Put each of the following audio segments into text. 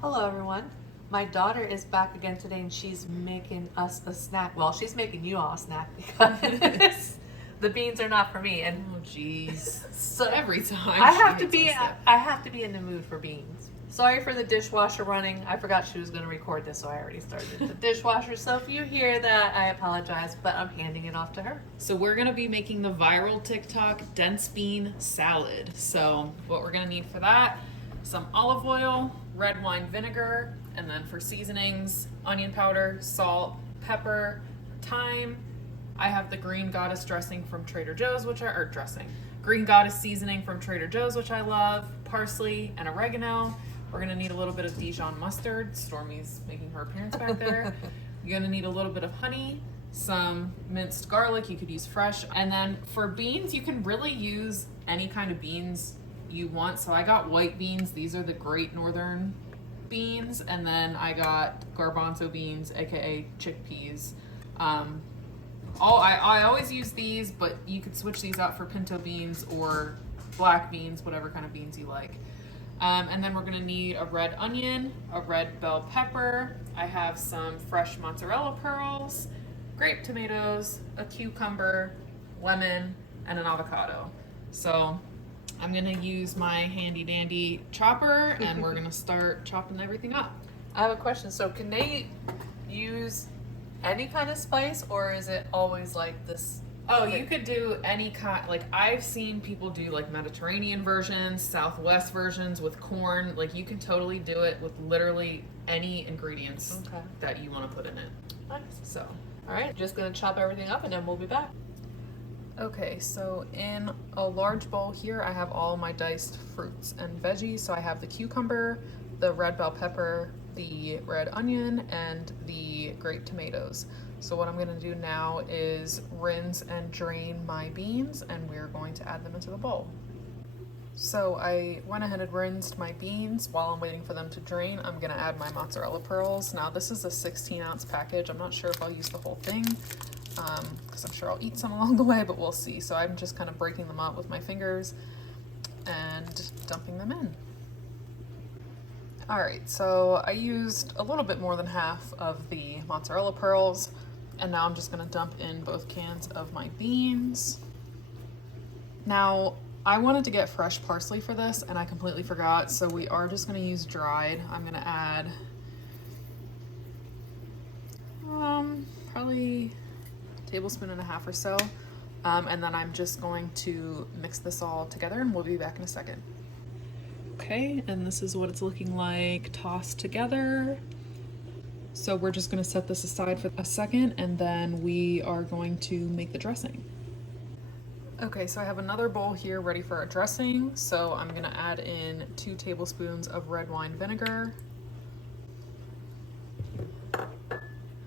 Hello, everyone. My daughter is back again today and she's making us a snack. Well, she's making you all a snack because the beans are not for me. And Oh, jeez. so Every time I she have to makes be me sick. I have to be in the mood for beans. Sorry for the dishwasher running. I forgot she was going to record this, so I already started the dishwasher. So if you hear that, I apologize, but I'm handing it off to her. So we're gonna be making the viral TikTok dense bean salad. So what we're gonna need for that, some olive oil, red wine vinegar, and then for seasonings, onion powder, salt, pepper, thyme. I have the green goddess dressing from Trader Joe's, green goddess seasoning from Trader Joe's, which I love, parsley and oregano. We're gonna need a little bit of Dijon mustard. Stormy's making her appearance back there. You're gonna need a little bit of honey, some minced garlic, you could use fresh. And then for beans, you can really use any kind of beans you want. So I got white beans, these are the Great Northern beans, and then I got garbanzo beans, aka chickpeas. I always use these, but you could switch these out for pinto beans or black beans, whatever kind of beans you like. And then we're gonna need a red onion, a red bell pepper. I have some fresh mozzarella pearls, grape tomatoes, a cucumber, lemon, and an avocado. So I'm gonna use my handy dandy chopper and we're gonna start chopping everything up. I have a question. So can they use any kind of spice, or is it always like this? Oh, you could do any kind. Like I've seen people do like Mediterranean versions, Southwest versions with corn. Like you can totally do it with literally any ingredients Okay. that you want to put in it. Nice. So, All right, just gonna chop everything up and then we'll be back. okay, so in a large bowl here, I have all my diced fruits and veggies. So I have the cucumber, the red bell pepper, the red onion, and the grape tomatoes. So what I'm gonna do now is rinse and drain my beans, and we're going to add them into the bowl. So I went ahead and rinsed my beans. While I'm waiting for them to drain, I'm gonna add my mozzarella pearls. Now this is a 16-ounce package. I'm not sure if I'll use the whole thing, because I'm sure I'll eat some along the way, but we'll see. So I'm just kind of breaking them up with my fingers and dumping them in. All right, so I used a little bit more than half of the mozzarella pearls, and now I'm just gonna dump in both cans of my beans. Now, I wanted to get fresh parsley for this, and I completely forgot, so we are just gonna use dried. I'm gonna add probably a tablespoon and a half or so, and then I'm just going to mix this all together, and we'll be back in a second. Okay, and this is what it's looking like tossed together. So we're just gonna set this aside for a second, and then we are going to make the dressing. Okay, so I have another bowl here ready for our dressing. So I'm gonna add in 2 tablespoons of red wine vinegar.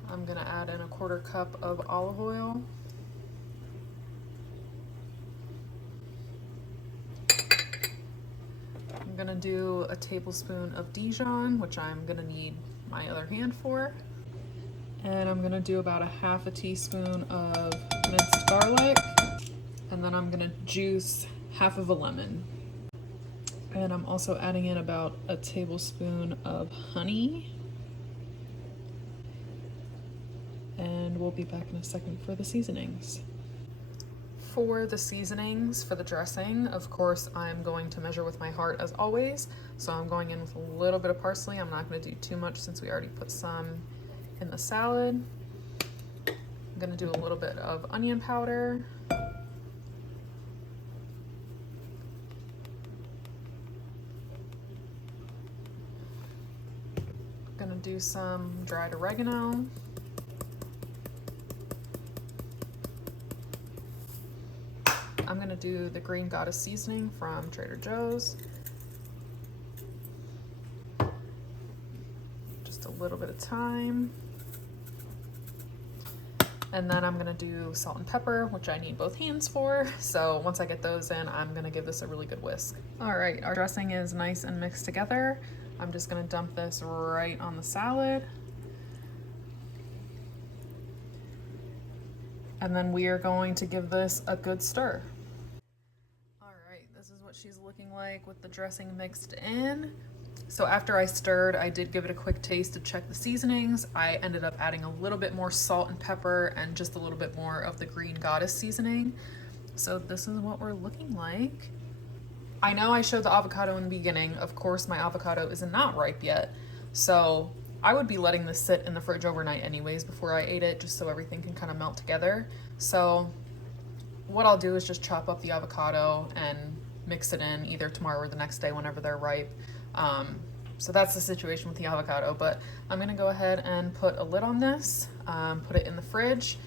I'm gonna add in a 1/4 cup of olive oil. I'm gonna do a tablespoon of Dijon, which I'm gonna need my other hand for. And I'm gonna do about a 1/2 teaspoon of minced garlic. And then I'm gonna juice 1/2 of a lemon. And I'm also adding in about a tablespoon of honey. And we'll be back in a second for the seasonings. For the seasonings, for the dressing, of course, I'm going to measure with my heart as always. So I'm going in with a little bit of parsley. I'm not gonna do too much since we already put some in the salad. I'm gonna do a little bit of onion powder. Gonna do some dried oregano. I'm gonna do the green goddess seasoning from Trader Joe's. Just a little bit of thyme. And then I'm gonna do salt and pepper, which I need both hands for. So once I get those in, I'm gonna give this a really good whisk. All right, our dressing is nice and mixed together. I'm just gonna dump this right on the salad. And then we are going to give this a good stir. All right, this is what she's looking like with the dressing mixed in. So after I stirred, I did give it a quick taste to check the seasonings. I ended up adding a little bit more salt and pepper and just a little bit more of the Green Goddess seasoning. So this is what we're looking like. I know I showed the avocado in the beginning. Of course, my avocado is not ripe yet. So I would be letting this sit in the fridge overnight anyways before I ate it, just so everything can kind of melt together. So what I'll do is just chop up the avocado and mix it in either tomorrow or the next day whenever they're ripe. So that's the situation with the avocado, but I'm gonna go ahead and put a lid on this, put it in the fridge,